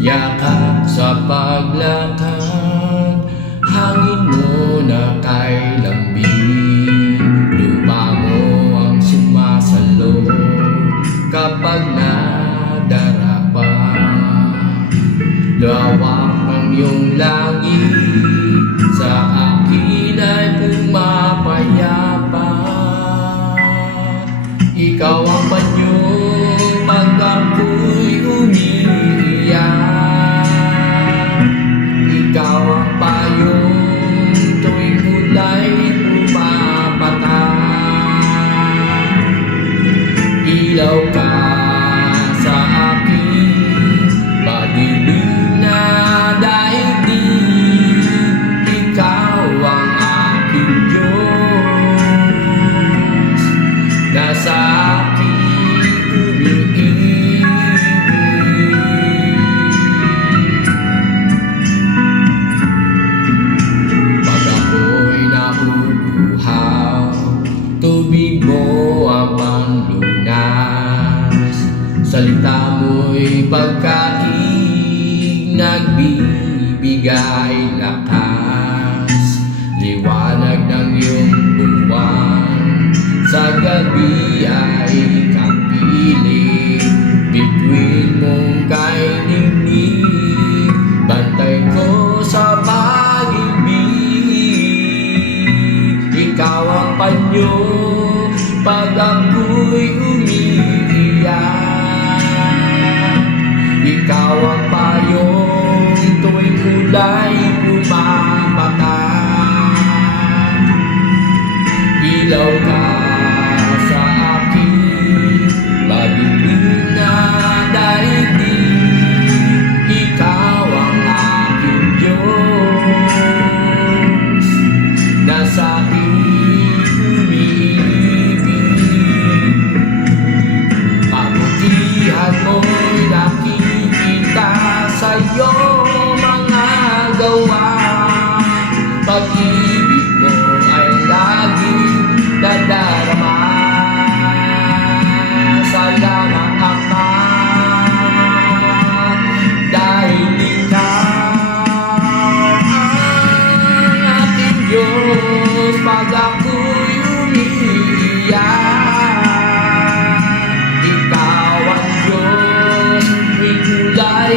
Yakap sa paglakad, hangin mo na kay lambing. Lupa mo ang sumasalo kapag nadarapa. Lawak ng iyong langit sa akin ay pumapayapa. Ikaw ang banyo pag ako'y umiiyak. Ikaw ang payong tuwing ulay pumapatak. Ilaw ka sa akin, madilim na daigdig. Ikaw ang aking Diyos, nasa akin umiibig. Pag ako'y nauuhaw, tubig mo ang panlunas. Salita mo'y pagkain, nagbibigay lakas. Liwanag ng iyong buwan sa gabi ay kapiling. Bituin mong kay ningning, bantay ko sa pag-ibig. Ikaw ang panyo pag ako'y umiiyak. Ikaw ang payong tuwing ulay pumapatak. Ilaw ka sa akin, madilim na daigdig. Ikaw ang aking Diyos, nasa akin umiibig. Kabutihan mo'y nakikita sa iyong mga gawa. Pag-ibig mo ay laging nadarama. Salamat Ama, dahil ikaw ang aking Diyos pag ako'y umiiyak. Ikaw ang Diyos tuwing ulay